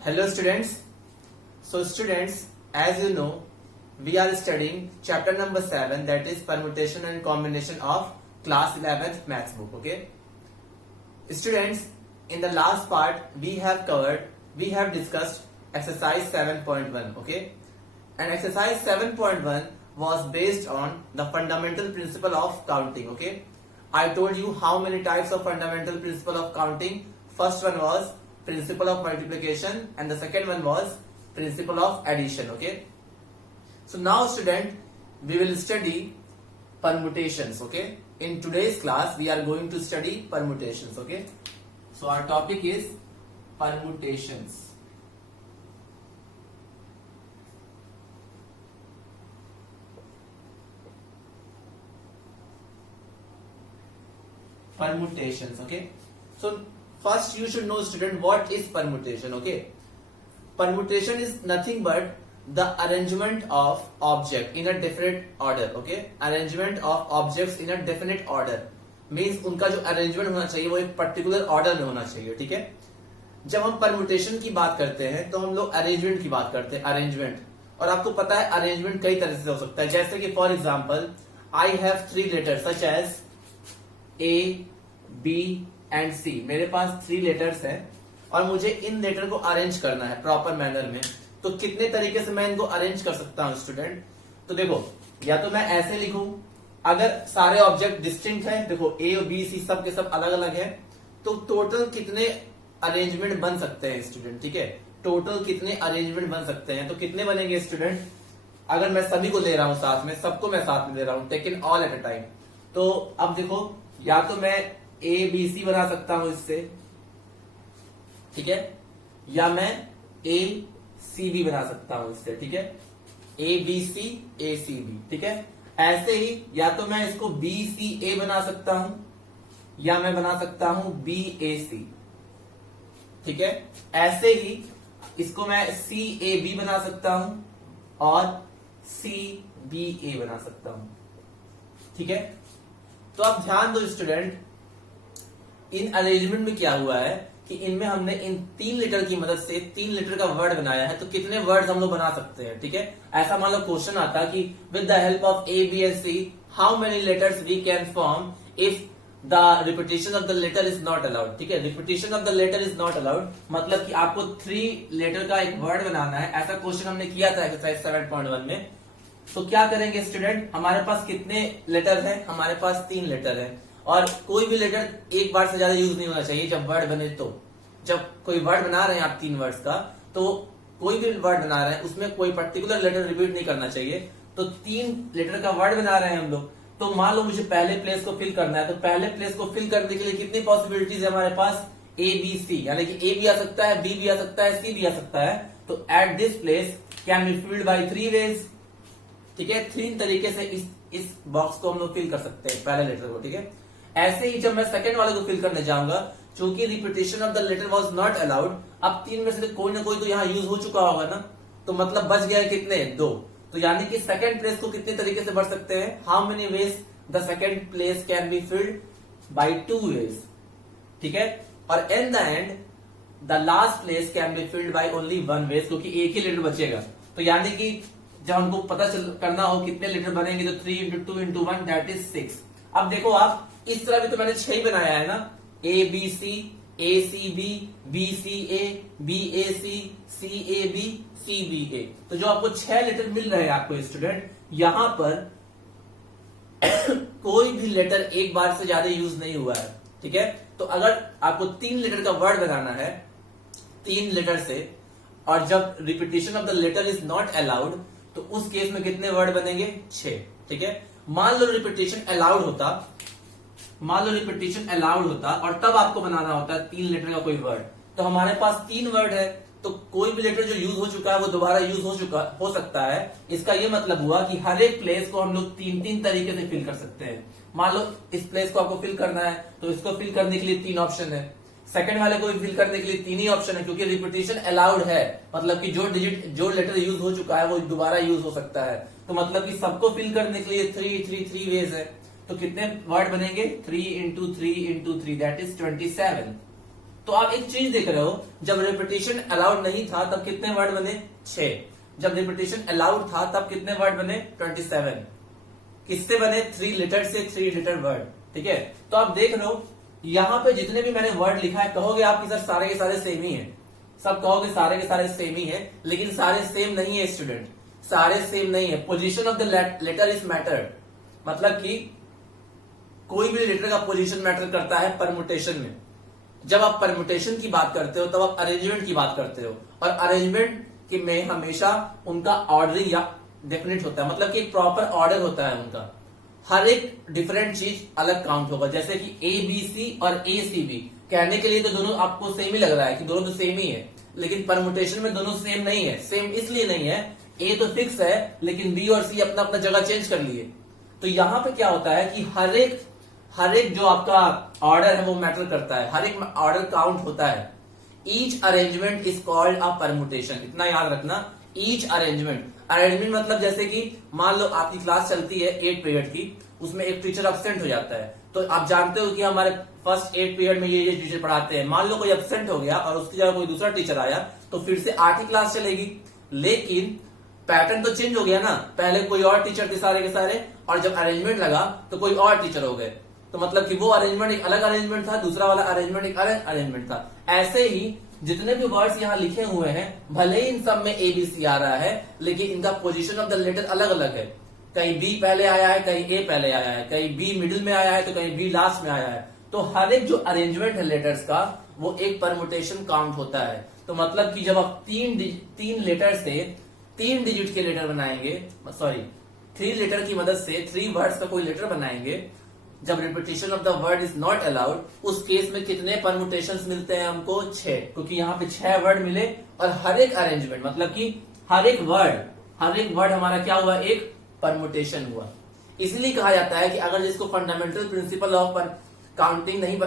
Hello students. So students, as you know, we are studying chapter number 7, that is permutation and combination of class 11th maths book. Okay. Students, in the last part we have discussed exercise 7.1. Okay. And exercise 7.1 was based on the fundamental principle of counting. Okay. I told you how many types of fundamental principle of counting. First one was principle of multiplication and the second one was principle of addition. Okay. So now student, we will study permutations. Okay. In today's class we are going to study permutations. Okay. So our topic is permutations. Permutations. Okay. So first you should know student what is permutation. Okay. Permutation is nothing but the arrangement of object in a definite order. Okay. Arrangement of objects in a definite order means उनका जो arrangement होना चाहिए वो एक particular order में होना चाहिए. ठीक है. जब हम permutation की बात करते हैं तो हम लोग arrangement की बात करते हैं. arrangement, और आपको पता है arrangement कई तरह से हो सकता है. जैसे कि for example I have 3 letters such as A, B and C. मेरे पास 3 लेटर्स हैं और मुझे इन लेटर को अरेंज करना है प्रॉपर मैनर में. तो कितने तरीके से मैं इनको अरेंज कर सकता हूं स्टूडेंट? तो देखो, या तो मैं ऐसे लिखूं, अगर सारे ऑब्जेक्ट डिस्टिंक्ट हैं, देखो A और B C सब के सब अलग अलग हैं, तो टोटल कितने अरेंजमेंट बन सकते हैं स्टूडेंट? ठीक है, टोटल कितने अरेंजमेंट बन सकते हैं? तो कितने बनेंगे स्टूडेंट? अगर मैं सभी को ले रहा हूं साथ में, सबको मैं साथ में ले रहा हूं, taken all at a time, तो अब देखो, या तो मैं A B C बना सकता हूं इससे, ठीक है, या मैं A C B बना सकता हूं इससे. ठीक है, A B C A C B. ठीक है, ऐसे ही या तो मैं इसको B C A बना सकता हूं या मैं बना सकता हूं B A C. ठीक है, ऐसे ही इसको मैं C A B बना सकता हूं और C B A बना सकता हूं. ठीक है, तो आप ध्यान दो स्टूडेंट, इन अरेंजमेंट में क्या हुआ है कि इनमें हमने इन 3 लेटर की मदद से 3 लेटर का वर्ड बनाया है. तो कितने वर्ड्स हम लोग बना सकते हैं? ठीक है, ऐसा मान लो क्वेश्चन आता कि with the help of A B and C how many letters we can form if the repetition of the letter is not allowed. ठीक है, repetition of the letter is not allowed मतलब कि आपको 3 letter का एक word बनाना है. ऐसा question हमने किया था एक्सरसाइज 7.1 में. तो क्या करेंगे स्टूडेंट? हमारे पास कितने लेटर हैं? हमारे पास 3 लेटर हैं और कोई भी लेटर एक बार से ज्यादा यूज नहीं होना चाहिए जब वर्ड बने. तो जब कोई वर्ड बना रहे हैं आप 3 वर्ड्स का, तो कोई भी वर्ड बना रहे हैं उसमें कोई पर्टिकुलर लेटर रिपीट नहीं करना चाहिए. तो 3 लेटर का वर्ड बना रहे हैं हम लोग, तो मान लो मुझे पहले प्लेस को फिल करना है. तो पहले प्लेस को फिल करने के लिए कितनी पॉसिबिलिटीज है हमारे पास? A B C, यानी कि A भी आ सकता है, B भी आ सकता है, C भी आ सकता है. तो at this place can be filled by 3 ways. ठीक है, 3 तरीके से इस बॉक्स को हम लोग फिल कर सकते हैं पहले लेटर को. ठीक है, ऐसे ही जब मैं सेकंड वाले को फिल करने जाऊंगा, चूंकि repetition of the letter was not allowed, अब 3 में से कोई ना कोई तो यहाँ यूज हो चुका होगा ना, तो मतलब बच गया कितने? 2. तो यानी कि सेकंड प्लेस को कितने तरीके से भर सकते हैं? How many ways the second place can be filled? By 2 ways. ठीक है, और in the end the last place can be filled by only 1 ways, क्योंकि एक ही लेटर बचेगा. तो यानी कि जब हमको पता करना हो कितने लेटर बनेंगे, तो 3 into 2 into 1 दैट इज 6. अब देखो आप, इस तरह भी तो मैंने 6 ही बनाया है ना, A B C A C B B C A B A C C A B C B A. तो जो आपको 6 लेटर मिल रहे हैं आपको स्टूडेंट, यहां पर कोई भी लेटर एक बार से ज्यादा यूज नहीं हुआ है. ठीक है, तो अगर आपको 3 लेटर का वर्ड बनाना है 3 लेटर से, और जब repetition of the letter is not allowed, तो उस केस में कितने वर्ड बनेंगे? 6. ठीक है, मान लो रिपीटेशन अलाउड होता और तब आपको बनाना होता है 3 लेटर का कोई वर्ड. तो हमारे पास 3 वर्ड है, तो कोई भी लेटर जो यूज हो चुका है वो दोबारा यूज हो सकता है. इसका ये मतलब हुआ कि हर एक प्लेस को हम लोग 3 तरीके से फिल कर सकते हैं. मान लो इस प्लेस को आपको फिल करना है, तो इसको फिल करने के लिए 3 ऑप्शन है. सेकंड वाले को भी फिल करने के लिए 3 ही ऑप्शन है, क्योंकि रिपीटेशन अलाउड है, मतलब कि जो लेटर यूज हो चुका है वो दोबारा यूज हो सकता है. तो मतलब कि सबको फिल करने के लिए 3 वेज है. तो कितने वर्ड बनेंगे? 3 into 3 into 3 दैट इज 27. तो आप एक चीज देख रहे हो, जब रिपीटेशन अलाउड नहीं था तब कितने वर्ड बने? 6। जब रिपीटेशन अलाउड था तब कितने वर्ड बने? 27। किससे बने? 3 लेटर से 3 लेटर वर्ड। ठीक है, तो आप देख रहे हो यहाँ पे जितने भी मैंने वर्ड लिखा है, कहोगे आप कि सर सारे के सारे सेम ही है, सब कहोगे सारे के सारे सेम ही है, लेकिन सारे सेम नहीं है स्टूडेंट, सारे सेम नहीं है। Position of the letter is matter, मतलब कि कोई भी लेटर का पोजीशन मैटर करता है परमुटेशन में। जब आप परमुटेशन की बात करते हो तब आप अरेंजमेंट की बात करते हो, और अरेंजमेंट के में हमेशा उनका ऑर्डरिंग या डेफिनेट होता है, मतलब कि एक प्रॉपर ऑर्डर होता है उनका। हर एक डिफरेंट चीज अलग काउंट होगा, जैसे कि ABC और ACB कहने के लिए तो दोनों आपको सेम ही लग रहा है कि दोनों तो सेम ही है, लेकिन परमुटेशन में दोनों सेम नहीं है। सेम इसलिए नहीं है, A तो फिक्स है लेकिन B और C अपना अपना जगह चेंज कर लिए। तो यहां पे क्या होता है कि हर एक जो आपका ऑर्डर है वो मैटर करता है, हर एक ऑर्डर काउंट होता है। Each arrangement is called a permutation, इतना याद रखना। ईच अरेंजमेंट मतलब जैसे कि मान लो आपकी क्लास चलती है 8 पीरियड की, उसमें एक टीचर एब्सेंट हो जाता है, तो आप जानते हो कि हमारे फर्स्ट 8 पीरियड में ये टीचर पढ़ाते हैं। मान लो कोई एब्सेंट हो गया और उसकी जगह कोई दूसरा टीचर आया, तो फिर से 8 ही क्लास चलेगी, लेकिन पैटर्न तो चेंज हो गया ना। पहले कोई और टीचर थे सारे के सारे, और जब अरेंजमेंट लगा तो कोई और टीचर हो गए, तो मतलब कि वो अरेंजमेंट एक अलग अरेंजमेंट था, दूसरा वाला अरेंजमेंट एक अलग अरेंजमेंट था। ऐसे ही जितने भी वर्ड्स यहाँ लिखे हुए हैं, भले ही इन सब में ABC आ रहा है, लेकिन इनका पोजीशन ऑफ द लेटर अलग अलग है। कहीं B पहले आया है, कहीं A पहले आया है, कहीं B मिडिल में आया है, तो कहीं B लास्ट में आया है। तो हर एक जो अरेंजमेंट है लेटर्स का, वो एक परमुटेशन काउंट होता है। तो मतलब कि जब आप तीन लेटर से 3 डिजिट के लेटर बनाएंगे, सॉरी 3 लेटर की मदद से 3 वर्ड्स का कोई लेटर बनाएंगे, जब repetition of the word is not allowed, उस केस में कितने परमुटेशंस मिलते हैं हमको? 6, क्योंकि यहाँ पे 6 वर्ड मिले, और हर एक अरेंजमेंट मतलब कि हर एक वर्ड हमारा क्या हुआ? एक परमुटेशन हुआ। इसलिए कहा जाता है कि अगर जिसको फंडामेंटल प्रिंसिपल ऑफ काउंटिंग नहीं,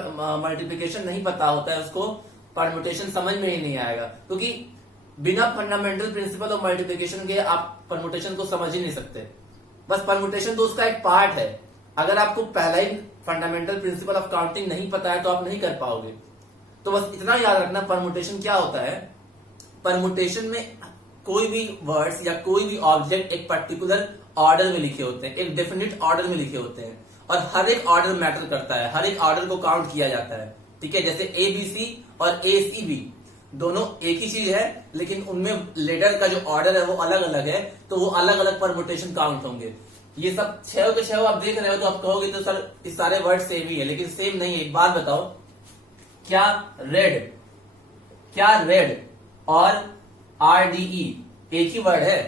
मल्टीप्लिकेशन नहीं पता होता है, उसको परमुटेशन समझ में ही नहीं आएगा, क्योंकि बिना फंडामेंटल प्रिंसिपल ऑफ मल्टीप्लिकेशन के आप परमुटेशन को समझ ही नहीं सकते। बस परमुटेशन तो उसका एक पार्ट है। अगर आपको पहला ही फंडामेंटल प्रिंसिपल ऑफ काउंटिंग नहीं पता है तो आप नहीं कर पाओगे। तो बस इतना याद रखना, परमुटेशन क्या होता है। परमुटेशन में कोई भी वर्ड्स या कोई भी ऑब्जेक्ट एक पर्टिकुलर ऑर्डर में लिखे होते हैं, एक डेफिनेट ऑर्डर में लिखे होते हैं, और हर एक ऑर्डर मैटर करता है, हर एक ऑर्डर को काउंट किया जाता है। ठीक है, जैसे ABC और ACB दोनों एक ही चीज है, लेकिन उनमें लेटर का जो ऑर्डर है वो अलग अलग है, तो वो अलग अलग परमुटेशन काउंट होंगे। ये सब 6 के 6 आप देख रहे हो तो आप कहोगे तो सर इस सारे वर्ड सेम ही है, लेकिन सेम नहीं है। एक बात बताओ, क्या रेड और RDE एक ही वर्ड है?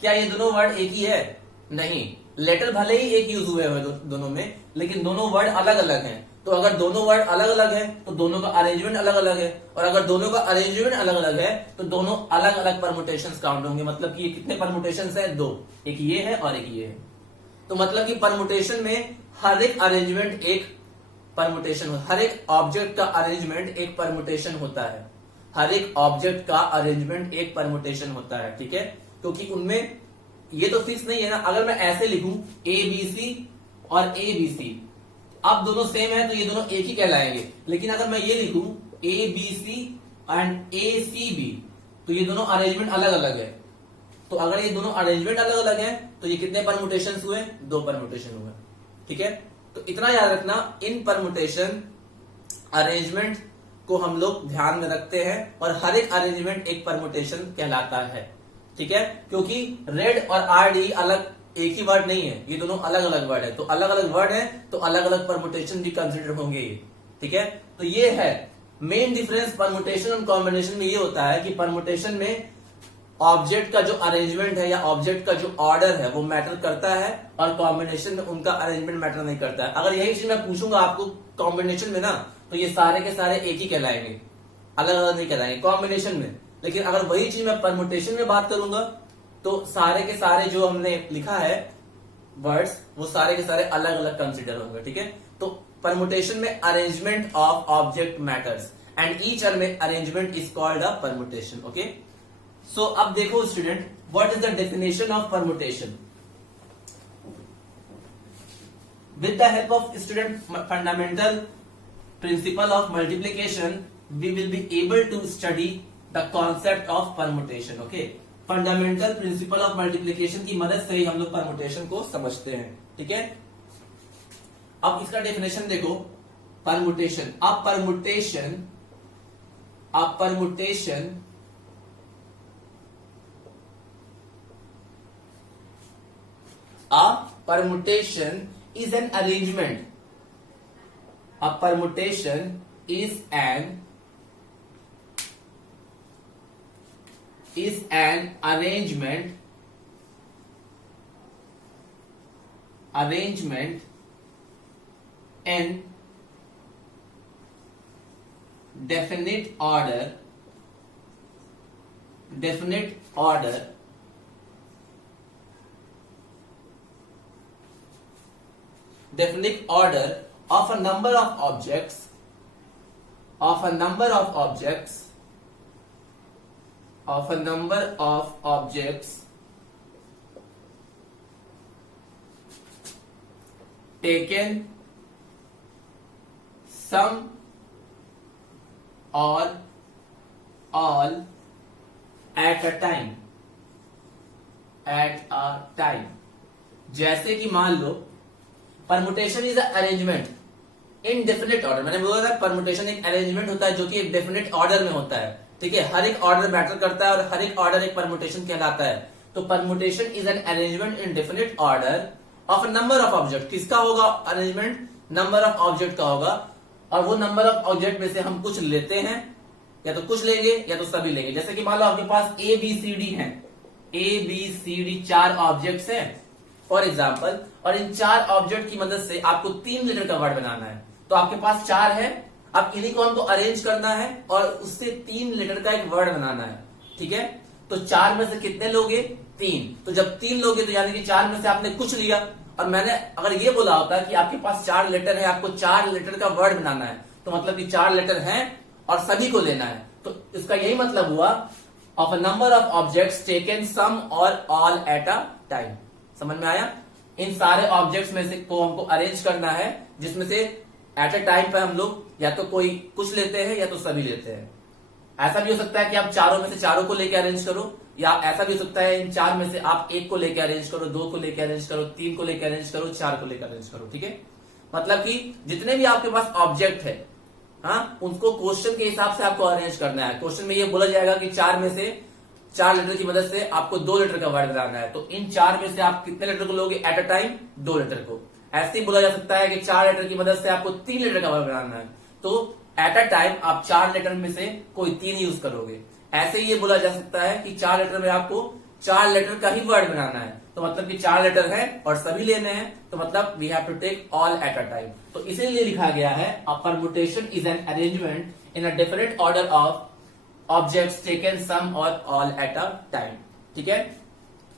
क्या ये दोनों वर्ड एक ही है? नहीं। लेटर भले ही एक यूज हुए हुए दोनों में, लेकिन दोनों वर्ड अलग अलग हैं। तो अगर दोनों वर्ड अलग अलग है तो दोनों का अरेंजमेंट अलग अलग है, और अगर दोनों का अरेंजमेंट अलग अलग है तो दोनों अलग अलग परमुटेशंस काउंट होंगे। मतलब कि ये कितने परमुटेशंस है? 2, एक ये है और एक ये है। तो मतलब कि परमुटेशन में हर एक अरेंजमेंट एक परमुटेशन, हर एक ऑब्जेक्ट का अरेंजमेंट एक परमुटेशन होता है, हर एक ऑब्जेक्ट का अरेंजमेंट एक परमुटेशन होता है। ठीक है, क्योंकि उनमें ये तो फिक्स नहीं है ना। अगर मैं ऐसे लिखूं ABC और ABC, अब दोनों सेम है तो ये दोनों एक ही कहलाएंगे, लेकिन अगर मैं ये लिखूं ABC एंड ACB, तो ये दोनों अरेंजमेंट अलग अलग है। तो अगर ये दोनों अरेंजमेंट अलग अलग है तो ये कितने परमुटेशंस हुए? 2 परमुटेशन हुए। ठीक है, तो इतना याद रखना, इन परमुटेशन अरेंजमेंट को हम लोग ध्यान में रखते हैं, और हर एक अरेंजमेंट एक परमुटेशन कहलाता है। ठीक है, क्योंकि रेड और RDE अलग एक ही वर्ड नहीं है, ये दोनों अलग अलग वर्ड है, तो अलग अलग वर्ड है तो अलग अलग परमुटेशन भी कंसिडर होंगे ये। ठीक है, तो ये है मेन डिफरेंस परमुटेशन और कॉम्बिनेशन में। ये होता है कि परमुटेशन में ऑब्जेक्ट का जो अरेंजमेंट है या ऑब्जेक्ट का जो ऑर्डर है वो मैटर करता है, और कॉम्बिनेशन में उनका अरेंजमेंट मैटर नहीं करता है। अगर यही चीज मैं पूछूंगा आपको कॉम्बिनेशन में ना, तो ये सारे के सारे एक ही कहलाएंगे, अलग अलग नहीं कहलाएंगे कॉम्बिनेशन में। लेकिन अगर वही चीज मैं परमुटेशन में बात करूंगा तो सारे के सारे जो हमने लिखा है वर्ड्स, वो सारे के सारे अलग अलग कंसिडर होंगे। ठीक है, तो परमुटेशन में arrangement of object matters, and each arrangement is called a permutation. Okay, so अब देखो student, what is the definition of permutation. With the help of student fundamental principle of multiplication, we will be able to study the concept of permutation. Okay, fundamental principle of multiplication की मदद से ही हम लोग permutation को समझते हैं. ठीक है, अब इसका डेफिनेशन देखो. परमुटेशन, अब permutation A permutation is an arrangement. A permutation is an arrangement in definite order of a number of objects taken some or all at a time. जैसे कि मान लो permutation is arrangement in definite order. मैंने बोला था permutation एक arrangement होता है जो कि एक डेफिनेट ऑर्डर में होता है. ठीक है, हर एक ऑर्डर मैटर करता है और हर एक ऑर्डर एक परमुटेशन कहलाता है. तो permutation is an arrangement in definite order of a number of object. किसका होगा अरेंजमेंट? नंबर ऑफ ऑब्जेक्ट का होगा. और वो नंबर ऑफ ऑब्जेक्ट में से हम कुछ लेते हैं, या तो कुछ लेंगे या तो सभी लेंगे. जैसे कि मान लो आपके पास ABCD है, ABCD 4 ऑब्जेक्ट्स हैं फॉर एग्जाम्पल, और इन 4 ऑब्जेक्ट की मदद से आपको 3 लेटर का वर्ड बनाना है. तो आपके पास 4 है, अब इन्हीं को हमको अरेंज करना है और उससे 3 लेटर का एक वर्ड बनाना है. ठीक है, तो 4 में से कितने लोगे? 3. तो जब 3 लोगे तो यानी कि 4 में से आपने कुछ लिया. और मैंने अगर ये बोला होता कि आपके पास 4 लेटर है, आपको 4 लेटर का वर्ड बनाना है, तो मतलब कि 4 लेटर हैं और सभी को लेना है. तो इसका यही मतलब हुआ of a number of objects taken some और ऑल एट अ टाइम. समझ में आया? इन सारे ऑब्जेक्ट्स में से को हमको अरेंज करना है, जिसमें से एट अ टाइम पे हम लोग या तो कोई कुछ लेते हैं या तो सभी लेते हैं. ऐसा भी हो सकता है कि आप चारों में से चारों को लेके अरेंज करो, या ऐसा भी हो सकता है इन 4 में से आप 1 को लेके अरेंज करो, 2 को लेके अरेंज करो, 3 को लेके अरेंज करो, 4 को लेकर अरेंज करो. ठीक है, मतलब कि जितने भी आपके पास ऑब्जेक्ट है, हाँ, उनको क्वेश्चन के हिसाब से आपको अरेंज करना है. क्वेश्चन में ये बोला जाएगा कि 4 में से 4 लेटर की मदद से आपको 2 लेटर का वर्ड बनाना है. तो इन 4 में से आप कितने लेटर को लोगे एट अ टाइम? 2 लेटर को. ऐसे ही बोला जा सकता है कि 4 लेटर की मदद से आपको 3 लेटर का वर्ड बनाना है. तो एट अ टाइम आप 4 लेटर में से कोई 3 यूज करोगे. ऐसे ही ये बोला जा सकता है कि 4 लेटर में आपको 4 लेटर का ही वर्ड बनाना है. तो मतलब कि 4 लेटर है और सभी लेने हैं, तो मतलब we have to take all at a time. तो इसीलिए लिखा गया है a permutation is an arrangement in a different order of objects taken some और ऑल एट अ टाइम. ठीक है,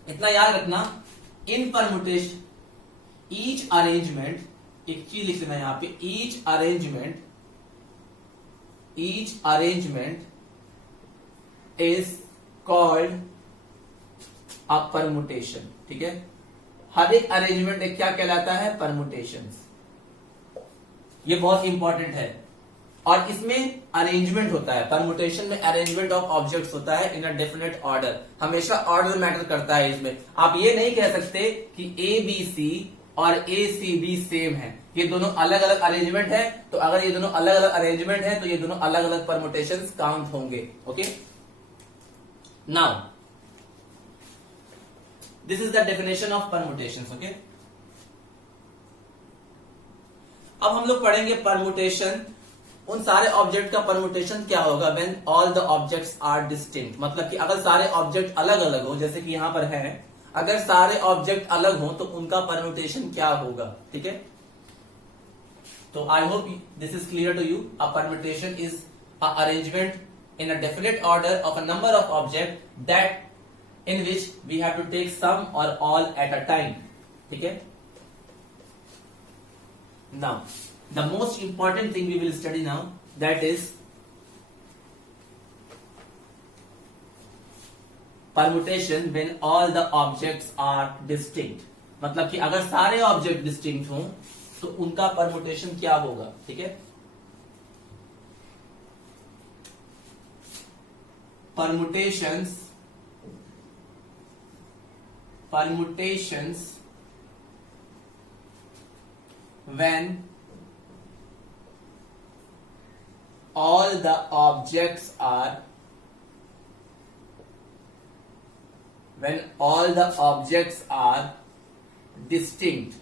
इतना याद रखना. इन परमुटेशन ईच अरेंजमेंट, एक चीज लिख लेना यहां पे, each arrangement is called a permutation. ठीक है, हर एक अरेंजमेंट एक क्या कहलाता है? परमुटेशंस. ये बहुत इंपॉर्टेंट है. और इसमें अरेंजमेंट होता है, परमुटेशन में अरेंजमेंट ऑफ ऑब्जेक्ट्स होता है इन अ डेफिनेट ऑर्डर. हमेशा ऑर्डर मैटर करता है इसमें. आप ये नहीं कह सकते कि ABC और ACB सेम है, ये दोनों अलग अलग अरेंजमेंट है. तो अगर ये दोनों अलग अलग अरेंजमेंट है तो ये दोनों अलग अलग परमुटेशंस काउंट होंगे. Okay, now this is the definition of permutations. Okay, अब हम लोग पढ़ेंगे परमुटेशन. उन सारे ऑब्जेक्ट का परमुटेशन क्या होगा when all the objects are distinct. मतलब कि अगर सारे ऑब्जेक्ट अलग अलग हो, जैसे कि यहां पर है, अगर सारे ऑब्जेक्ट अलग हो तो उनका परमुटेशन क्या होगा. ठीक है, तो I hope this is clear to you. A permutation is a arrangement in a definite order of a number of object that in which we have to take some or all at a time. ठीक है, now the most important thing we will study now, that is permutation when all the objects are distinct. मतलब कि अगर सारे object distinct हों तो उनका permutation क्या होगा. ठीक है, permutations when all the objects are distinct.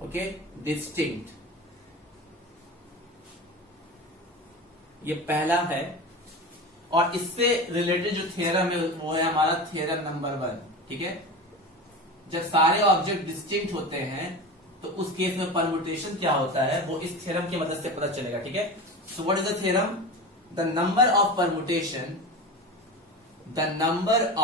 Okay, distinct. ये पहला है, और इससे रिलेटेड जो थ्योरम है वो है हमारा थ्योरम नंबर 1. ठीक है, जब सारे ऑब्जेक्ट डिस्टिंक्ट होते हैं तो उस केस में परमुटेशन क्या होता है वो इस थ्योरम की मदद से पता चलेगा. ठीक है, so what is the theorem? The number of permutation, the number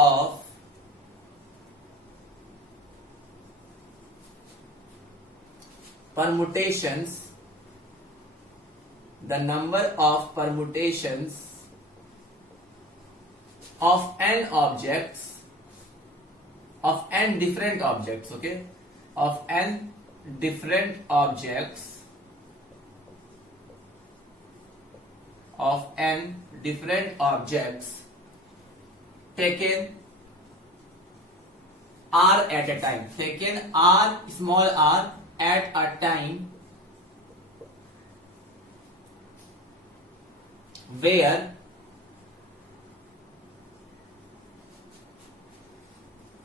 of permutations of n objects, of n different objects, okay, of n different objects, taken r at a time, taken r small r at a time, where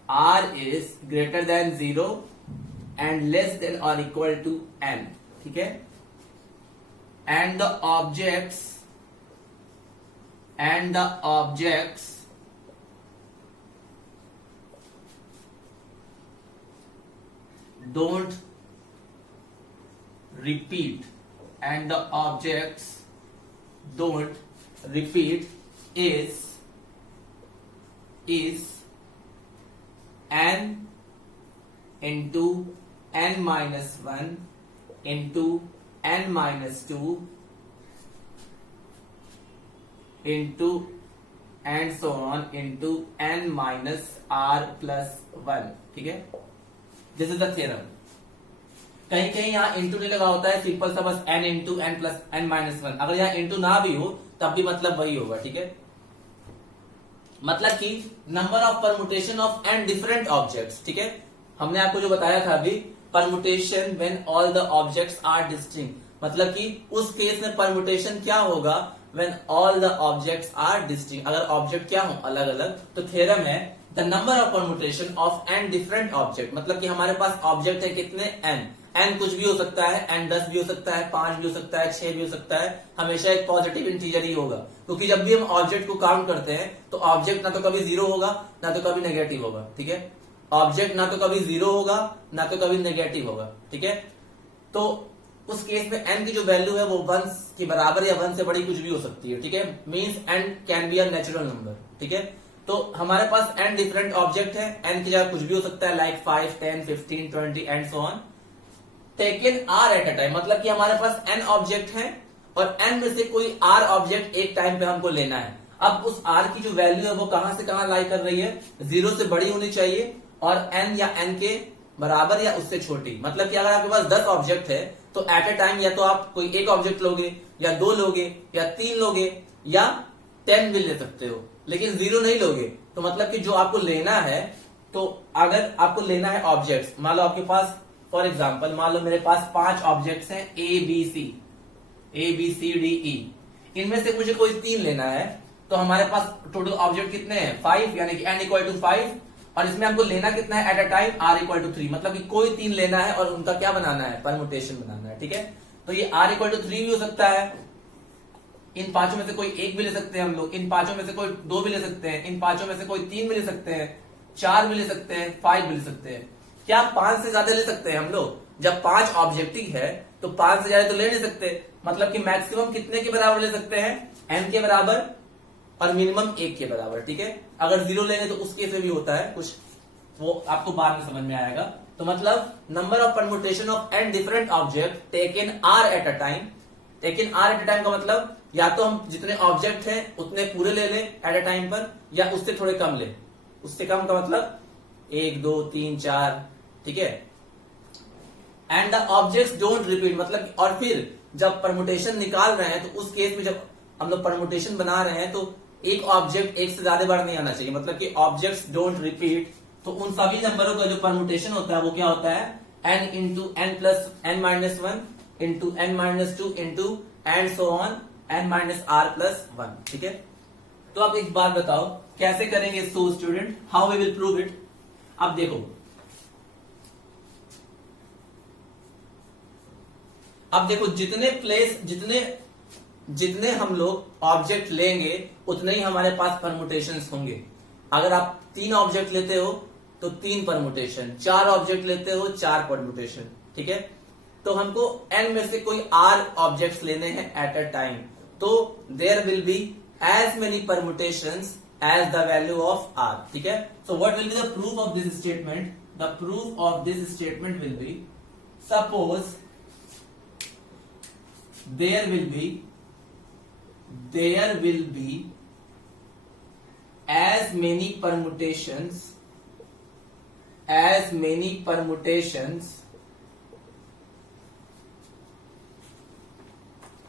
r is greater than 0 and less than or equal to n. ठीक है, and the objects don't repeat, is n into n minus 1 into n minus 2 into and so on into n minus r plus 1. ठीक है, this is the theorem. कहीं कहीं यहाँ into नहीं लगा होता है, सिंपल सा बस n into n plus n minus 1. अगर यहाँ इंटू ना भी हो तब भी मतलब वही होगा. ठीक है, मतलब कि number of permutation of n different objects. ठीक है, हमने आपको जो बताया था अभी, permutation when all the objects are distinct, मतलब कि उस केस में परमुटेशन क्या होगा when all the objects are distinct, अगर ऑब्जेक्ट क्या हो अलग अलग. तो थ्योरम है the number of permutation of n different object, मतलब कि हमारे पास ऑब्जेक्ट है कितने n कुछ भी हो सकता है, n 10 भी हो सकता है, 5 भी हो सकता है, 6 भी हो सकता है, हमेशा एक पॉजिटिव इंटीजर ही होगा. क्योंकि जब भी हम ऑब्जेक्ट को काउंट करते हैं तो ऑब्जेक्ट ना तो कभी 0 होगा ना तो कभी नेगेटिव होगा. ठीक है, ऑब्जेक्ट ना तो कभी 0 होगा ना तो कभी नेगेटिव होगा. ठीक है, तो उस केस में n की जो वैल्यू है वो 1 के बराबर या 1 से बड़ी कुछ भी हो सकती है. ठीक है, means n can be a natural number. ठीक है, तो हमारे पास n डिफरेंट ऑब्जेक्ट है, n की जगह कुछ भी हो सकता है, like 5, 10, 15, 20 and so on. Taken r at a time, मतलब कि हमारे पास n ऑब्जेक्ट है और n में से कोई r ऑब्जेक्ट एक टाइम पे हमको लेना है. अब उस r की जो वैल्यू है वो कहां से कहां लाई कर रही है, 0 से बड़ी होनी चाहिए और n या n के बराबर या उससे छोटी. मतलब कि अगर आपके पास 10 ऑब्जेक्ट है तो एट ए टाइम या तो आप कोई एक ऑब्जेक्ट लोगे या 2 लोगे या 3 लोगे या 10 भी ले सकते हो, लेकिन 0 नहीं लोगे. तो मतलब कि जो आपको लेना है, तो अगर आपको लेना है ऑब्जेक्ट्स, मान लो आपके पास फॉर एग्जाम्पल मान लो मेरे पास 5 ऑब्जेक्ट्स हैं A B C D E, इनमें से मुझे कोई 3 लेना है. तो हमारे पास टोटल ऑब्जेक्ट कितने हैं 5, यानी कि n इक्वल टू 5, और इसमें हमको लेना कितना है at a time r equal to 3, मतलब कि कोई 3 लेना है और उनका क्या बनाना है, परमुटेशन बनाना है. ठीक है, तो ये r इक्वल टू 3 भी हो सकता है, इन पांचों में से कोई एक भी ले सकते हैं हम लोग, इन पांचों में से कोई 2 भी ले सकते हैं, इन पांचों में से कोई 3 भी ले सकते हैं, 4 भी ले सकते हैं, 5 भी ले सकते हैं. क्या 5 से ज्यादा ले सकते हैं हम लोग? जब 5 ऑब्जेक्टिव है तो 5 से ज्यादा तो ले नहीं सकते. मतलब कि मैक्सिमम कितने के बराबर ले सकते हैं, n के बराबर, और मिनिमम 1 के बराबर. ठीक है, अगर 0 लेंगे तो उस केस में भी होता है कुछ, वो आपको बाद में समझ में आएगा. तो मतलब number of permutation of n different object taken r at a time. Taken r at a time का मतलब या तो हम जितने ऑब्जेक्ट हैं उतने पूरे ले लें एट अ टाइम पर, या उससे थोड़े कम ले. उससे कम का मतलब 1, 2, 3, 4. ठीक है, and the objects don't repeat, मतलब और फिर जब परमुटेशन निकाल रहे हैं तो उस केस में जब हम लोग परमुटेशन बना रहे हैं तो एक ऑब्जेक्ट एक से ज्यादा बार नहीं आना चाहिए, मतलब कि ऑब्जेक्ट्स डोंट रिपीट। तो उन सभी नंबरों का जो परमुटेशन होता है वो क्या होता है, n into n plus n minus one into n minus two into and so on n minus r plus one. ठीक है, तो आप एक बात बताओ कैसे करेंगे so student, how we will prove it. अब देखो, जितने हम लोग ऑब्जेक्ट लेंगे उतने ही हमारे पास परमुटेशंस होंगे। अगर आप 3 ऑब्जेक्ट लेते हो तो 3 परमुटेशन, 4 ऑब्जेक्ट लेते हो 4 परमुटेशन। ठीक है, तो हमको n में से कोई r ऑब्जेक्ट्स लेने हैं एट अ टाइम, तो there will be as many permutations as the value of r। ठीक है, so what will be the proof of this statement, the proof of this statement will be, suppose there will be as many permutations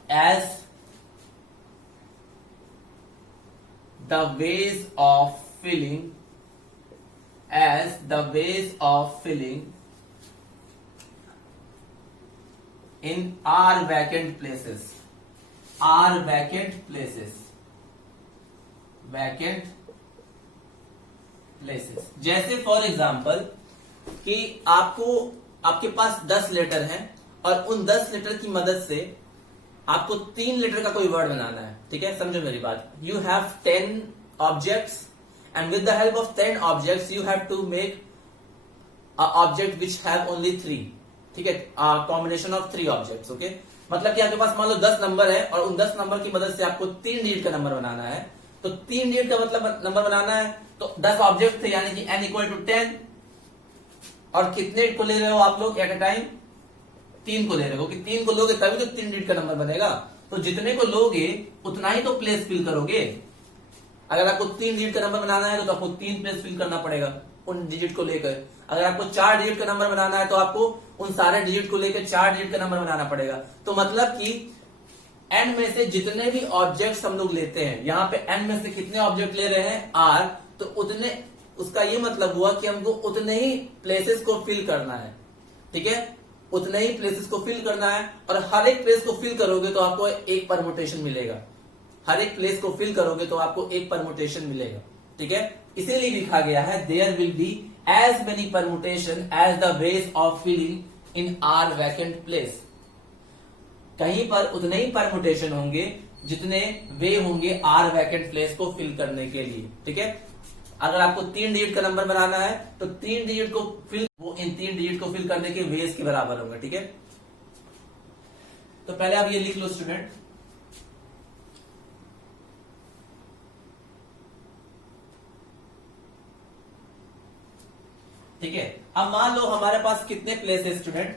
as the ways of filling in r vacant places जैसे for example कि आपके पास 10 letter हैं और उन 10 letter की मदद से आपको 3 लेटर का कोई वर्ड बनाना है। ठीक है, समझो मेरी बात। You have 10 objects and with the help of 10 objects you have to make a object which have only 3। ठीक है, कॉम्बिनेशन ऑफ 3 ऑब्जेक्ट्स। ओके, मतलब कि आपके पास मान लो 10 नंबर है और उन 10 नंबर की मदद से आपको 3 डिजिट का नंबर बनाना है। तो 3 डिजिट का मतलब नंबर बनाना है, तो 10 ऑब्जेक्ट थे यानी कि n इक्वल टू 10। और कितने को ले रहे हो आप लोग एट अ टाइम, 3 को ले रहे हो, कि 3 को लोगे तभी तो 3 डिजिट का नंबर बनेगा। तो जितने को लोगे उतना ही तो प्लेस फिल करोगे। अगर आपको 3 डिजिट का नंबर बनाना है तो आपको 3 प्लेस फिल करना पड़ेगा उन डिजिट को लेकर। अगर आपको 4 डिजिट का नंबर बनाना है तो आपको उन सारे डिजिट को लेकर 4 डिजिट का नंबर बनाना पड़ेगा। तो मतलब कि n में से जितने भी ऑब्जेक्ट्स हम लोग लेते हैं, यहाँ पे n में से कितने ऑब्जेक्ट ले रहे हैं, r, तो उतने, उसका ये मतलब हुआ कि हमको उतने ही प्लेसेस को फिल करना है। ठीक है, उतने ही प्लेसेस को फिल करना है और हर एक प्लेस को फिल करोगे तो आपको एक परमुटेशन मिलेगा। हर एक प्लेस को फिल करोगे तो आपको एक परमुटेशन मिलेगा। ठीक है, इसीलिए लिखा गया है there will be as many permutation as the ways of filling in r vacant place। कहीं पर उतने ही परमुटेशन होंगे जितने वे होंगे r vacant place को फिल करने के लिए। ठीक है, अगर आपको 3 डिजिट का नंबर बनाना है तो 3 डिजिट को फिल, वो इन 3 डिजिट को फिल करने के वेज के बराबर होगा। ठीक है, तो पहले आप ये लिख लो स्टूडेंट। ठीक है, अब मान लो हमारे पास कितने प्लेस है स्टूडेंट,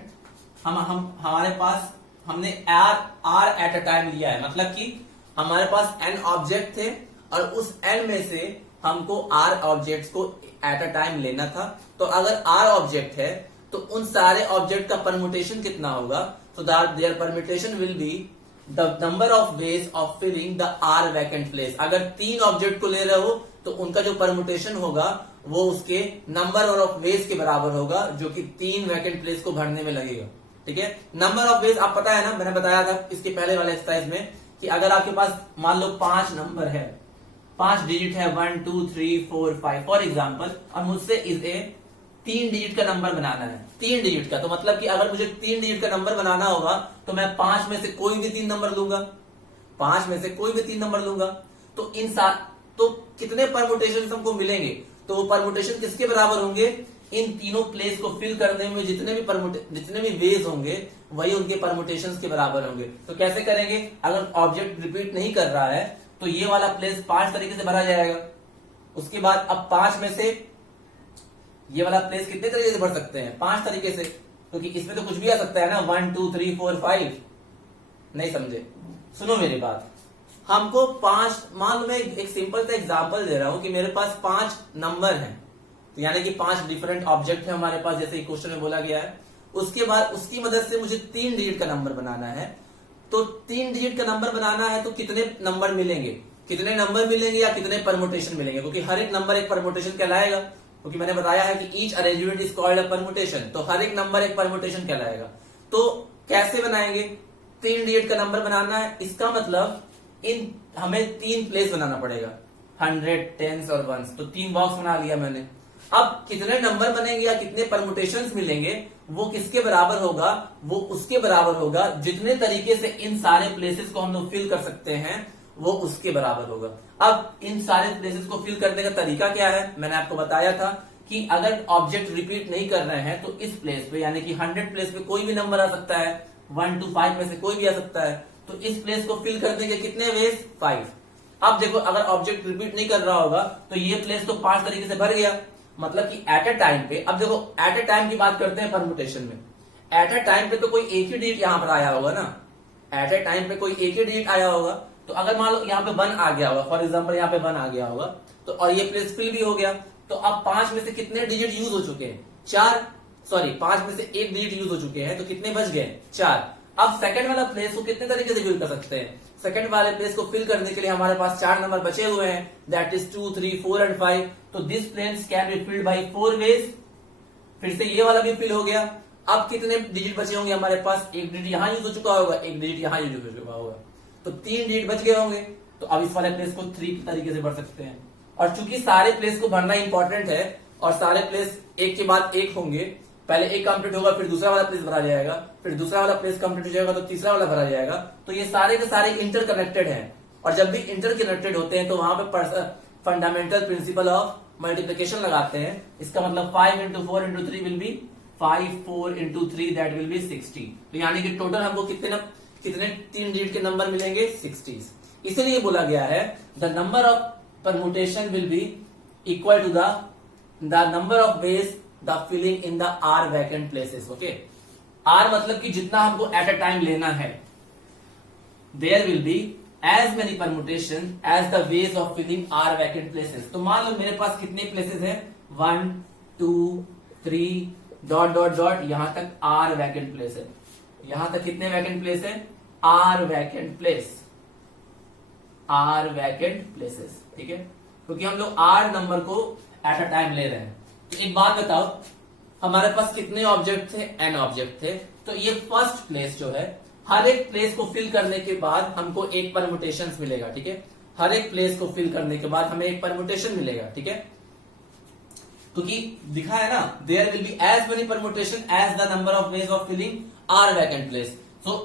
हमारे पास हमने r एट अ टाइम लिया है, मतलब कि हमारे पास n ऑब्जेक्ट थे और उस n में से हमको r ऑब्जेक्ट्स को एट अ टाइम लेना था। तो अगर r ऑब्जेक्ट है तो उन सारे ऑब्जेक्ट का परमुटेशन कितना होगा, तो there permutation will be the number of ways of filling the r vacant place. अगर 3 ऑब्जेक्ट को ले रहे हो तो उनका जो परमुटेशन होगा वो उसके नंबर ऑफ वेज के बराबर होगा जो कि 3 वैकेंट प्लेस को भरने में लगेगा। ठीक है, नंबर ऑफ वेज आप पता है ना, मैंने बताया था इसके पहले वाले एक्सरसाइज में कि अगर आपके पास मान लो 5 नंबर है, 5 डिजिट है 1 2 3 4 5 फॉर एग्जाम्पल, और मुझसे इस 3 डिजिट का नंबर बनाना है, 3 डिजिट का। तो मतलब कि अगर मुझे 3 डिजिट का नंबर बनाना होगा तो मैं 5 में से कोई भी 3 नंबर लूंगा, 5 में से कोई भी 3 नंबर लूंगा। तो तो कितने परमुटेशन हमको मिलेंगे, तो वो परमुटेशन किसके बराबर होंगे, इन तीनों प्लेस को फिल करने में जितने भी वेज होंगे वही उनके परमुटेशंस के बराबर होंगे। तो कैसे करेंगे, अगर ऑब्जेक्ट रिपीट नहीं कर रहा है तो ये वाला प्लेस 5 तरीके से भरा जाएगा। उसके बाद अब 5 में से ये वाला प्लेस कितने तरीके से भर सकते हैं, 5 तरीके से, क्योंकि इसमें तो कुछ भी आ सकता है ना, 1 2 3 4 5। नहीं समझे, सुनो मेरी बात। हमको 5, मान लो मैं एक सिंपल सा एग्जांपल दे रहा हूं कि मेरे पास 5 नंबर हैं, तो यानी कि 5 डिफरेंट ऑब्जेक्ट है हमारे पास, जैसे क्वेश्चन में बोला गया है। उसके बाद उसकी मदद से मुझे 3 डिजिट का नंबर बनाना है। तो 3 डिजिट का नंबर बनाना है तो कितने नंबर मिलेंगे, कितने नंबर मिलेंगे या कितने परमुटेशन मिलेंगे, क्योंकि हर एक नंबर एक परमुटेशन कहलाएगा, क्योंकि मैंने बताया है कि each arrangement is called a permutation, तो हर एक नंबर एक परमुटेशन कहलाएगा। तो कैसे बनाएंगे, 3 डिजिट का नंबर बनाना है, इसका मतलब इन हमें 3 प्लेस बनाना पड़ेगा, 100, 10 और 1, तो 3 बॉक्स बना लिया मैंने। अब कितने नंबर बनेंगे या कितने परमुटेशंस मिलेंगे वो किसके बराबर होगा, वो उसके बराबर होगा जितने तरीके से इन सारे प्लेसेस को हम लोग फिल कर सकते हैं वो उसके बराबर होगा। अब इन सारे प्लेसेस को फिल करने का तरीका क्या है, मैंने आपको बताया था कि अगर ऑब्जेक्ट रिपीट नहीं कर रहे हैं तो इस प्लेस पे यानी कि 100 प्लेस पे कोई भी नंबर आ सकता है, 1 to 5 में से कोई भी आ सकता है, तो इस प्लेस को फिल करने के कितने वेज, 5। अब देखो अगर ऑब्जेक्ट रिपीट नहीं कर रहा होगा तो ये प्लेस तो 5 तरीके से भर गया, मतलब कि एट अ टाइम पे, अब देखो एट अ टाइम की बात करते हैं परमुटेशन में, एट अ टाइम पे तो कोई एक ही डिजिट यहां पर आया होगा ना, एट अ टाइम पे कोई एक ही डिजिट आया होगा, तो अगर मान लो यहाँ पे 1 आ गया होगा, फॉर एग्जाम्पल यहाँ पे 1 आ गया होगा, तो और ये प्लेस फिल भी हो गया, तो अब 5 में से कितने डिजिट यूज हो चुके हैं, 4, सॉरी 5 में से एक डिजिट यूज हो चुके हैं, तो कितने बच गए, 4। अब सेकंड वाला प्लेस को कितने तरीके से फिल कर सकते हैं, सेकंड वाले प्लेस को फिल करने के लिए हमारे पास 4 नंबर बचे हुए हैं, दैट इज 2, 3, 4 एंड 5, तो this place can be filled by 4 ways. फिर से ये वाला भी फिल हो गया। अब कितने डिजिट बचे होंगे हमारे पास, एक डिजिट यहां यूज हो चुका होगा, एक डिजिट यहां यूज हो चुका होगा, तो 3 डिजिट बच गए होंगे, तो अब इस वाले प्लेस को 3 तरीके से भर सकते हैं। और चूंकि सारे प्लेस को भरना इंपॉर्टेंट है और सारे प्लेस एक के बाद एक होंगे, पहले एक कंप्लीट होगा फिर दूसरा वाला प्लेस भरा जाएगा, फिर दूसरा वाला प्लेस कंप्लीट हो जाएगा तो तीसरा वाला भरा जाएगा, तो ये सारे के सारे इंटरकनेक्टेड हैं। और जब भी इंटरकनेक्टेड होते हैं तो वहां पे फंडामेंटल प्रिंसिपल ऑफ मल्टीप्लिकेशन लगाते हैं। इसका मतलब 5 into 4 into 3 will be 5, 4 into 3 that will B 60। तो यानी कि टोटल हमको कितने 3 डिजिट के नंबर मिलेंगे, 60। इसीलिए बोला गया है the number of permutation will be equal to the number of ways the filling in the are vacant places. Okay, R मतलब कि जितना हमको एट अ टाइम लेना है, there will be as many permutation as the ways of filling r vacant places। तो मान लो मेरे पास कितने प्लेसेस हैं, 1, 2, 3 डॉट डॉट डॉट, यहां तक r वैकेंट प्लेस है, यहां तक कितने वैकेंट प्लेस है, r vacant place, r vacant places. ठीक है, क्योंकि हम लोग r नंबर को एट अ टाइम ले रहे हैं। तो एक बात बताओ, हमारे पास कितने ऑब्जेक्ट थे, n ऑब्जेक्ट थे, तो ये फर्स्ट प्लेस जो है, हर एक प्लेस को फिल करने के बाद हमको एक परमुटेशन मिलेगा। ठीक है, हर एक प्लेस को फिल करने के बाद हमें एक परमुटेशन मिलेगा। ठीक है, क्योंकि दिखा है ना, there will be as many permutation as the number of ways of filling R vacant place. तो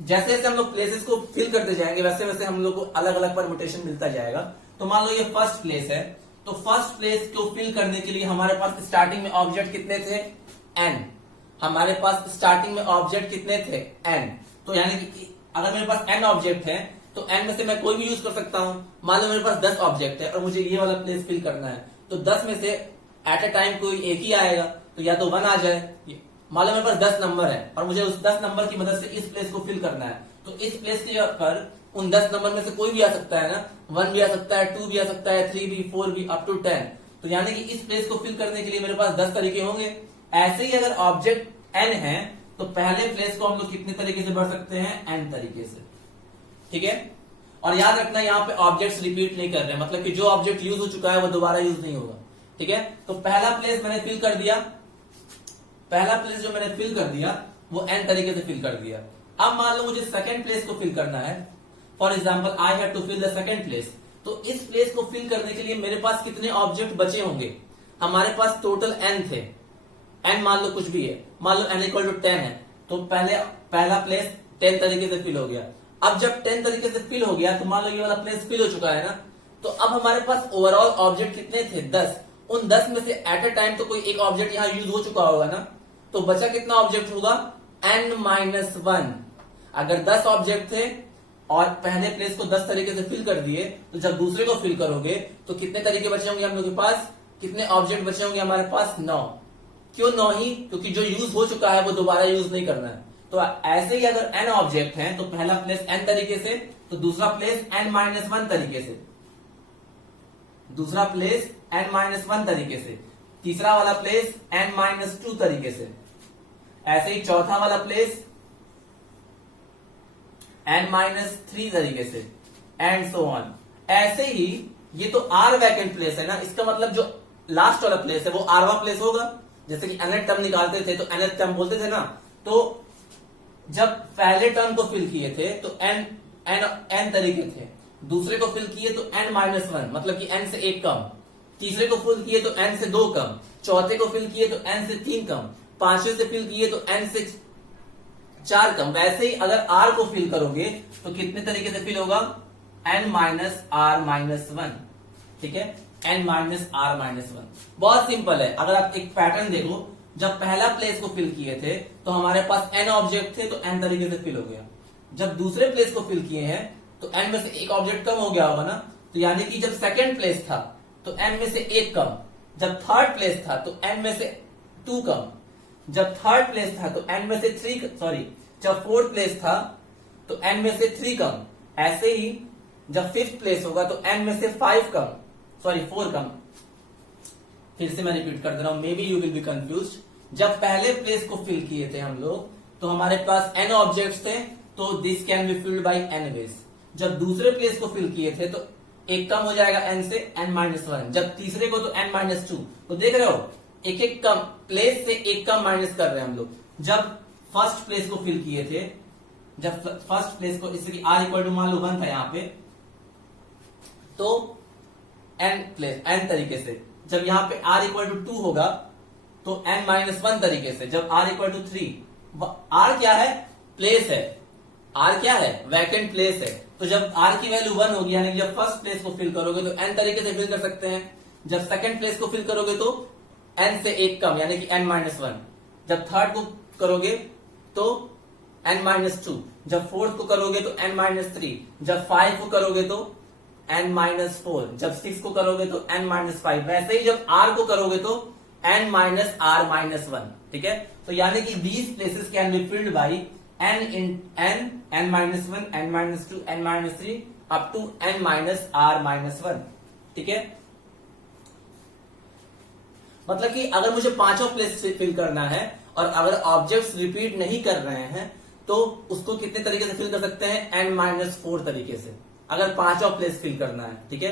जैसे जैसे हम लोग प्लेसेस को फिल करते जाएंगे वैसे वैसे हम लोग को अलग अलग परमुटेशन मिलता जाएगा। तो मान लो ये फर्स्ट प्लेस है, तो फर्स्ट प्लेस को फिल करने के लिए हमारे पास स्टार्टिंग में ऑब्जेक्ट कितने थे, n। हमारे पास स्टार्टिंग में ऑब्जेक्ट कितने थे, n। तो यानी कि अगर मेरे पास n ऑब्जेक्ट है तो n में से मैं कोई भी यूज कर सकता हूं। मान लो मेरे पास 10 ऑब्जेक्ट है और मुझे ये वाला प्लेस फिल करना है, तो 10 में से एट अ टाइम कोई एक ही आएगा, तो या तो 1 आ जाए। मान लो मेरे पास 10 नंबर है और मुझे उस 10 नंबर की मदद से इस प्लेस को फिल करना है, तो इस प्लेस के पर उन 10 नंबर में से कोई भी आ सकता है ना, 1 भी आ सकता है, 2 भी आ सकता है, 3 भी, 4 भी, अप टू 10। तो यानी कि इस प्लेस को फिल करने के लिए मेरे पास 10 तरीके होंगे। ऐसे ही अगर ऑब्जेक्ट n है तो पहले प्लेस को हम लोग कितने तरीके से भर सकते हैं, n तरीके से। ठीक है, और याद रखना यहाँ पे ऑब्जेक्ट्स रिपीट नहीं कर रहे हैं, मतलब कि जो ऑब्जेक्ट यूज हो चुका है वो दोबारा यूज नहीं होगा। ठीक है, तो पहला प्लेस मैंने फिल कर दिया, पहला प्लेस जो मैंने फिल कर दिया वो n तरीके से फिल कर दिया। अब मान लो मुझे सेकंड प्लेस को फिल करना है, for example I have to fill the second place. तो इस प्लेस को फिल करने के लिए मेरे पास कितने ऑब्जेक्ट बचे होंगे, हमारे पास टोटल n थे, n मान लो कुछ भी है, मान लो n इक्वल टू 10 है, तो पहला प्लेस 10 तरीके से फिल हो गया। अब जब 10 तरीके से फिल हो गया तो मान लो ये वाला प्लेस फिल हो चुका है ना, तो अब हमारे पास ओवरऑल ऑब्जेक्ट कितने थे, 10। उन 10 में से एट अ टाइम तो कोई एक ऑब्जेक्ट यहाँ यूज हो चुका होगा ना, तो बचा कितना ऑब्जेक्ट होगा, n-1। अगर 10 ऑब्जेक्ट थे और पहले प्लेस को 10 तरीके से फिल कर दिए, तो जब दूसरे को फिल करोगे तो कितने तरीके बचे होंगे हम लोग के पास, कितने ऑब्जेक्ट बचे होंगे हमारे पास, 9। क्यों 9 ही, क्योंकि जो यूज हो चुका है वो दोबारा यूज नहीं करना है। तो ऐसे ही अगर n ऑब्जेक्ट हैं तो पहला प्लेस n तरीके से, तो दूसरा प्लेस n-1 तरीके से, दूसरा प्लेस n-1 तरीके से, तीसरा वाला प्लेस n-2 तरीके से, ऐसे ही चौथा वाला प्लेस n-3 तरीके से, एंड सो ऑन। ऐसे ही ये तो R वैकेंट प्लेस है ना, इसका मतलब जो लास्ट वाला प्लेस है वो आरवा प्लेस होगा। जैसे कि nth टर्म निकालते थे तो nth टर्म बोलते थे ना, तो जब पहले टर्म को फिल किए थे तो n तरीके थे, दूसरे को फिल किए तो n-1 मतलब कि n से 1 कम, तीसरे को फिल किए तो n से 2 कम, चौथे को फिल किए तो n से 3 कम, पांचवें से फिल किए तो n से 4 कम। वैसे ही अगर r को फिल करोगे तो कितने तरीके से फिल होगा, n-r-1, ठीक है, n-r-1। बहुत सिंपल है। अगर आप एक पैटर्न देखो, जब पहला प्लेस को फिल किए थे तो हमारे पास n ऑब्जेक्ट थे तो n तरीके से फिल हो गया। जब दूसरे प्लेस को फिल किए हैं तो n में से एक ऑब्जेक्ट कम हो गया होगा ना, तो यानी कि जब सेकंड प्लेस था तो n में से एक कम, जब थर्ड प्लेस था तो n में से 2 कम, जब थर्ड प्लेस था तो n में से 3, सॉरी जब फोर्थ प्लेस था तो n में से 3 कम, ऐसे ही जब फिफ्थ प्लेस होगा तो n में से 5 कम, सॉरी 4 कम। फिर से मैं रिपीट कर दे रहा हूं, may be you will be confuse. जब पहले प्लेस को फिल किए थे हम लोग तो हमारे पास n ऑब्जेक्ट्स थे, तो this can be filled by n ways. जब दूसरे प्लेस को फिल किए थे तो एक कम हो जाएगा n से n-1, जब तीसरे को तो n-2। तो देख रहे हो, एक एक कम प्लेस से एक कम माइनस कर रहे हैं हम लोग। जब फर्स्ट प्लेस को फिल किए थे, जब फर्स्ट प्लेस को, इससे कि r इक्वल टू मान लो 1 था यहाँ पे, तो n तरीके से। जब यहाँ पे r इक्वल टू 2 होगा तो n-1 तरीके से। जब r इक्वल टू 3, r क्या है, प्लेस है, r क्या है, वैकेंट प्लेस है। तो जब r की वैल्यू 1 होगी, यानी कि जब फर्स्ट प्लेस को फिल करोगे तो n तरीके से फिल कर सकते हैं। जब सेकंड प्लेस को फिल करोगे तो n से एक कम, यानी कि n-1। जब थर्ड को करोगे तो n-2, जब फोर्थ को करोगे तो n-3, जब 5 को करोगे तो n-4, जब 6 को करोगे तो n-5। वैसे ही जब r को करोगे तो n-r-1, ठीक है। तो यानी कि these places can be filled by n-1, n-2, n-3 up to n-r-1, ठीक है। मतलब कि अगर मुझे पांचों प्लेस फिल करना है और अगर ऑब्जेक्ट्स रिपीट नहीं कर रहे हैं तो उसको कितने तरीके से फिल कर सकते हैं, n-4 तरीके से। अगर पांचों प्लेस फिल करना है, ठीक है,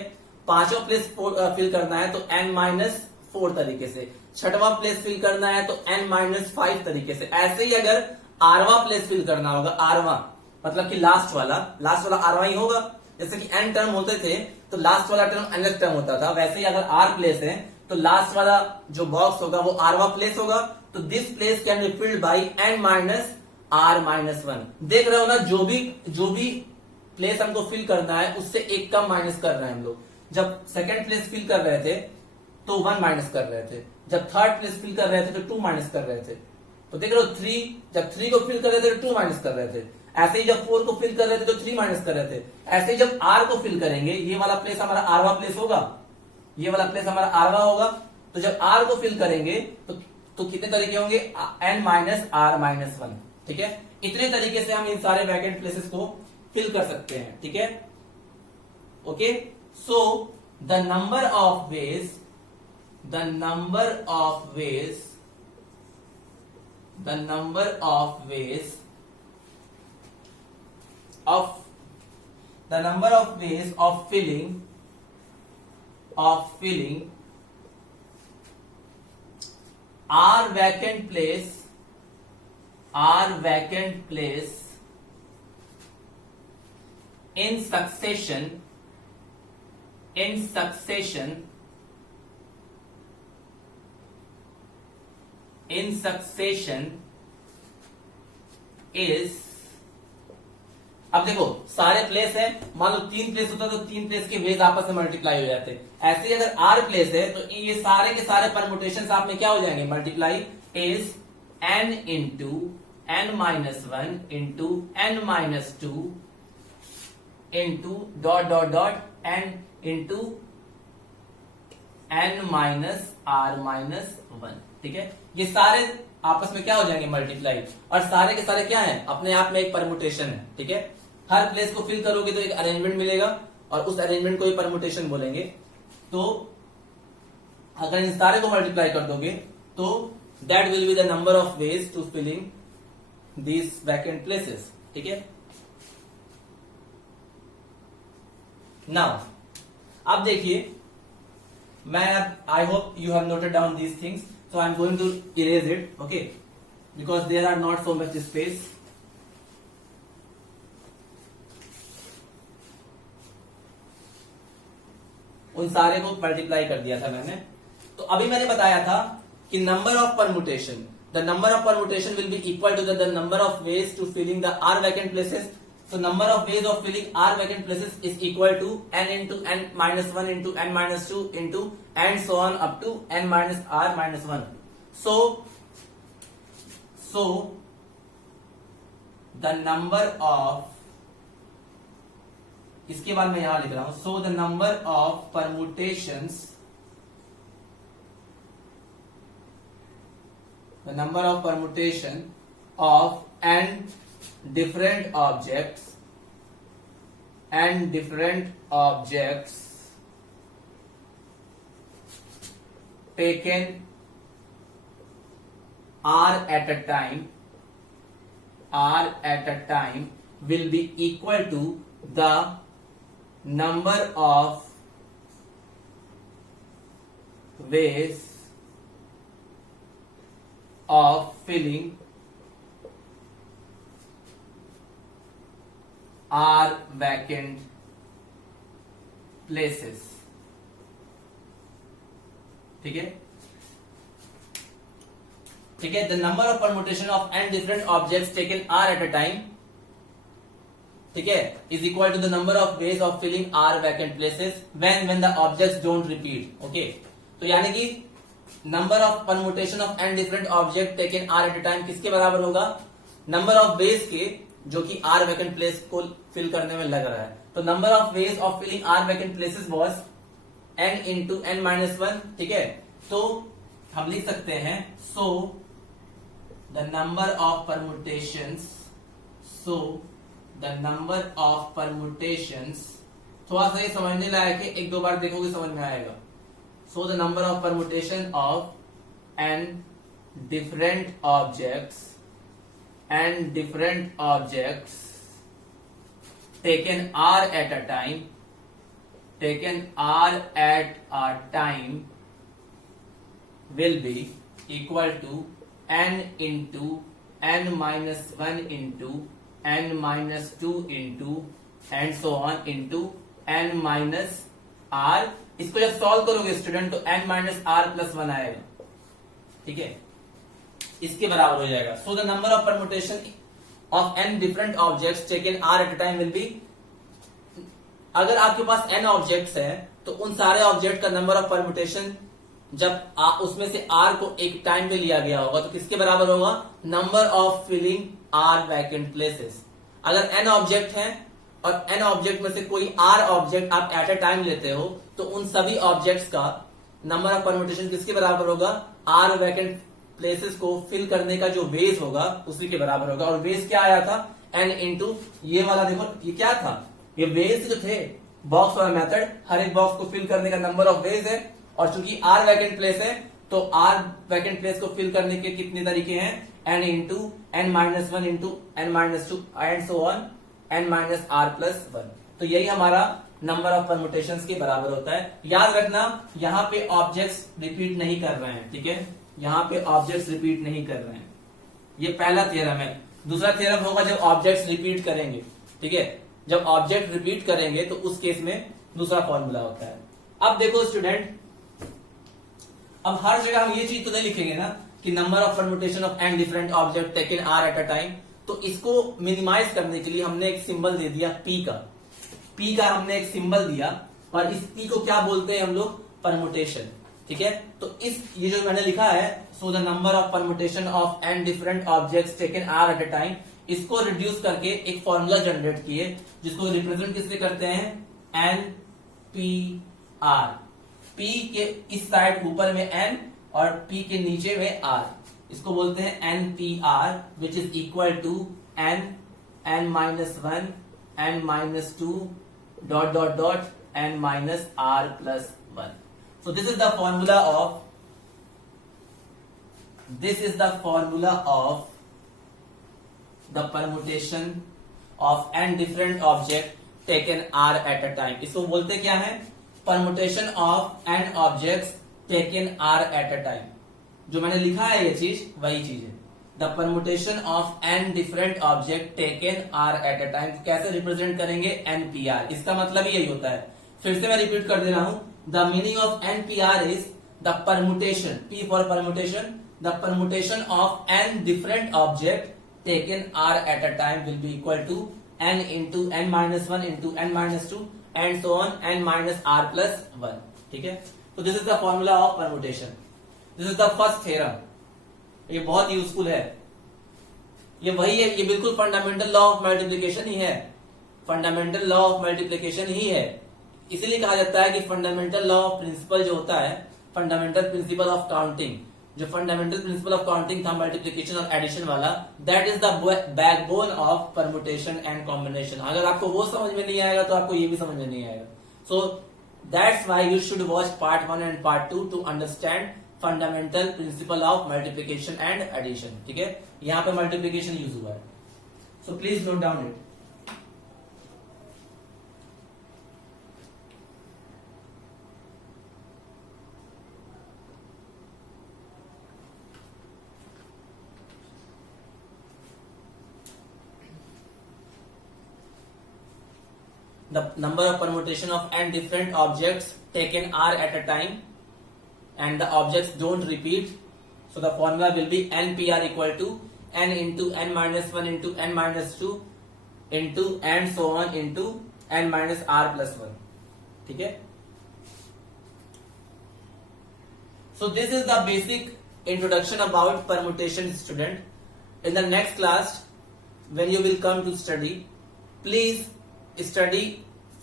पांचों प्लेस फिल करना है तो n-4 तरीके से। छठवां प्लेस फिल करना है तो n-5 तरीके से। ऐसे ही अगर आरवा प्लेस फिल करना होगा, आरवा मतलब कि लास्ट वाला आरवा ही होगा। जैसे कि n टर्म होते थे तो लास्ट वाला टर्म nth टर्म होता था, वैसे ही अगर r प्लेस है तो लास्ट वाला जो बॉक्स होगा वो आरवा प्लेस होगा। तो this place can be field by n-r-1। देख रहे हो ना, जो भी प्लेस हमको फिल करना है उससे एक कम माइनस कर रहे हैं हम लोग। जब सेकंड प्लेस फिल कर रहे थे तो 1 माइनस कर रहे थे, जब थर्ड प्लेस फिल कर रहे थे तो 2 माइनस कर रहे थे। तो देख रहे हो, 3 जब 3 को फिल कर रहे थे तो 2 माइनस कर रहे थे। ऐसे ही जब 4 को फिल कर रहे थे तो 3 माइनस कर रहे थे। ऐसे ही जब r को फिल करेंगे, ये वाला प्लेस हमारा आरवा प्लेस होगा, ये वाला प्लेस हमारा आरवा होगा। तो जब r को फिल करेंगे तो कितने तरीके होंगे, n-r-1, ठीक है। इतने तरीके से हम इन सारे वैकेंट प्लेसेस को फिल कर सकते हैं, ठीक है। Okay, so the number of veg of filling r vacant place in succession is, अब देखो सारे प्लेस है, मान लो 3 प्लेस होता तो 3 प्लेस के वेज आपस में मल्टीप्लाई हो जाते। ऐसे ही अगर r प्लेस है तो ये सारे के सारे परमुटेशन आप में क्या हो जाएंगे, multiply is n into n-1 into n-2 into dot n into n-r-1, ठीक है। ये सारे आपस में क्या हो जाएंगे, मल्टीप्लाई। और सारे के सारे क्या है, अपने आप में एक परमुटेशन है, ठीक है। हर प्लेस को फिल करोगे तो एक अरेंजमेंट मिलेगा और उस अरेंजमेंट को ही परमुटेशन बोलेंगे। तो अगर इन सारे को मल्टीप्लाई कर दोगे तो that will be the number of ways to filling these vacant places, ठीक है। नाउ अब देखिए, मैं अब I hope you have noted down these things, so I am going to erase it, okay, because there are not so much space. उन सारे को multiply कर दिया था मैंने. तो अभी मैंने बताया था कि number of permutation, the number of permutation will be equal to the number of ways to filling the are vacant places. So number of ways of filling r vacant places is equal to n into n minus 1 into n minus 2 into and so on up to n minus r minus 1. So the number of, इसके बाद मैं यहां लिख रहा हूं, so the number of permutations, the number of permutation of n different objects taken r at a time will be equal to the number of ways of filling are vacant places. ठीक है, ठीक है. The number of permutation of n different objects taken r at a time, ठीक है, is equal to the number of ways of filling r vacant places when the objects don't repeat. Okay, तो यानी कि number of permutation of n different object taken r at a time किसके बराबर होगा? Number of veg के जो कि r vacant place को फिल करने में लग रहा है. तो number of ways of filling r vacant places was n into n minus 1. ठीक है, तो हम लिख सकते हैं so the number of permutations, थोड़ा सा ये समझने लायक है, एक दो बार देखोगे समझ में आएगा. सो the number of permutation of n different objects taken r at a time will be equal to n into n minus 1 into n minus 2 into and so on into n minus r. इसको जब solve करोगे student तो n minus are plus 1 आएगा. ठीक है, इसके बराबर हो जाएगा. सो the number of permutation of n different objects taken r at a time will B, अगर आपके पास n ऑब्जेक्ट्स है तो उन सारे ऑब्जेक्ट का नंबर ऑफ परमुटेशन जब उसमें से r को एक टाइम में लिया गया होगा तो किसके बराबर होगा? Number of filling r vacant places. अगर n ऑब्जेक्ट हैं और n ऑब्जेक्ट में से कोई r ऑब्जेक्ट आप एट अ टाइम लेते हो तो उन सभी ऑब्जेक्ट्स का नंबर ऑफ परमुटेशन किसके बराबर होगा? r वैकेंट प्लेसेस को फिल करने का जो वेज होगा उसी के बराबर होगा. और वेज क्या आया था? n इंटू ये वाला, देखो ये क्या था, ये वेज जो थे बॉक्स वाला मेथड, हर एक बॉक्स को फिल करने का नंबर ऑफ वेज है. और चूंकि r वैकेंट प्लेस है तो r वैकेंट प्लेस को फिल करने के कितने तरीके हैं? n into n minus 1 into n minus 2 and so on n minus r plus 1. तो यही हमारा नंबर ऑफ परमुटेशंस के बराबर होता है. याद रखना यहाँ पे ऑब्जेक्ट्स रिपीट नहीं कर रहे हैं. ठीक है, यहाँ पे ऑब्जेक्ट्स रिपीट नहीं कर रहे हैं. ये पहला थ्योरम है. दूसरा थ्योरम होगा जब ऑब्जेक्ट्स रिपीट करेंगे. ठीक है, जब ऑब्जेक्ट रिपीट करेंगे तो उस केस में दूसरा फॉर्मूला होता है. अब देखो स्टूडेंट, अब हर जगह हम ये चीज तो नहीं लिखेंगे ना कि number of permutation of n different object taken r at a time. तो इसको मिनिमाइज करने के लिए हमने एक सिंबल दे दिया P का. P का हमने एक सिंबल दिया और इस P को क्या बोलते हैं हम लोग? परमुटेशन. ठीक है, तो इस ये जो मैंने लिखा है so the number of permutation of n different objects taken r at a time, इसको रिड्यूस करके एक फॉर्मूला जनरेट किए जिसको रिप्रेजेंट किससे करते हैं? N P R. P के इस साइड ऊपर में n और P के नीचे में r, इसको बोलते हैं NPR, which is equal to n minus 1 n minus 2 dot dot dot n minus r plus 1. So this is the formula of the permutation of n different object taken r at a time. इसको बोलते क्या है? Permutation of n objects taken r at a time. जो मैंने लिखा है ये चीज वही चीज है। The permutation of n different object taken r at a time कैसे रिप्रेजेंट करेंगे, एनपीआर। इसका मतलब यही होता है। फिर से मैं रिपीट कर दे रहा हूं, the meaning of NPR is the permutation, P for permutation, the permutation of n different object taken r at a time will be equal to n into n minus 1 into n minus 2 and so on n minus r plus 1। ठीक है, तो this is the formula of permutation. This is the first theorem. ये बहुत useful है। ये वही है, ये बिल्कुल फंडामेंटल लॉ ऑफ मल्टीप्लिकेशन ही है। फंडामेंटल लॉ ऑफ मल्टीप्लिकेशन ही है। इसीलिए कहा जाता है कि फंडामेंटल लॉ ऑफ प्रिंसिपल जो होता है, फंडामेंटल प्रिंसिपल ऑफ काउंटिंग, जो फंडामेंटल प्रिंसिपल ऑफ काउंटिंग था मल्टीप्लिकेशन और एडिशन वाला, that is the backbone of permutation and combination. अगर आपको वो समझ में नहीं आएगा तो आपको ये भी समझ में नहीं आएगा। So that's why you should watch part 1 and part 2 to understand fundamental principle of multiplication and addition. ठीक है, यहाँ पे मल्टीप्लिकेशन यूज हुआ है, so please note down it. The number of permutation of n different objects taken are at a time and the objects don't repeat, so the formula will be npr equal to n into n minus 1 into n minus 2 into and so on into n minus r plus 1। ठीक है, so this is the basic introduction about permutation student. In the next class when you will come to study, please study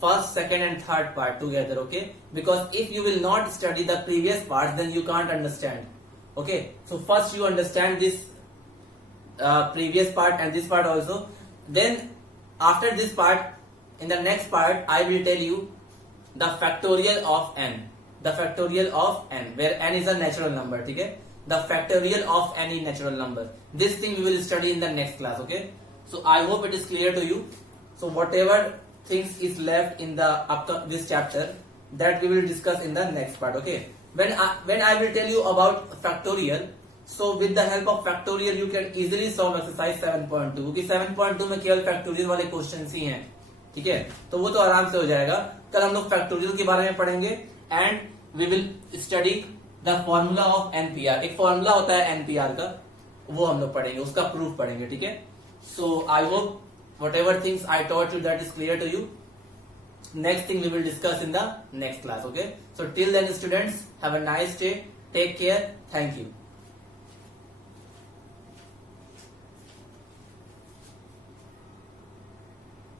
first, second and third part together, okay? Because if you will not study the previous part, then you can't understand, okay? So first you understand this previous part and this part also. Then after this part, in the next part, I will tell you the factorial of n, the factorial of n, where n is a natural number, okay? The factorial of any natural number. This thing we will study in the next class, okay? So I hope it is clear to you. So whatever things is left in the this chapter, that we will discuss in the next part, okay? When I will tell you about factorial, so with the help of factorial you can easily solve exercise 7.2, क्योंकि 7.2 में केवल factorial वाले questions ही हैं। ठीक है, तो वो तो आराम से हो जाएगा। कल हम लोग factorial के बारे में पढ़ेंगे and we will study the formula of NPR। एक फॉर्मूला होता है NPR का, वो हम लोग पढ़ेंगे, उसका प्रूफ पढ़ेंगे। ठीक है, so I hope whatever things I taught you that is clear to you. Next thing we will discuss in the next class, okay? So till then students, have a nice day, take care, thank you.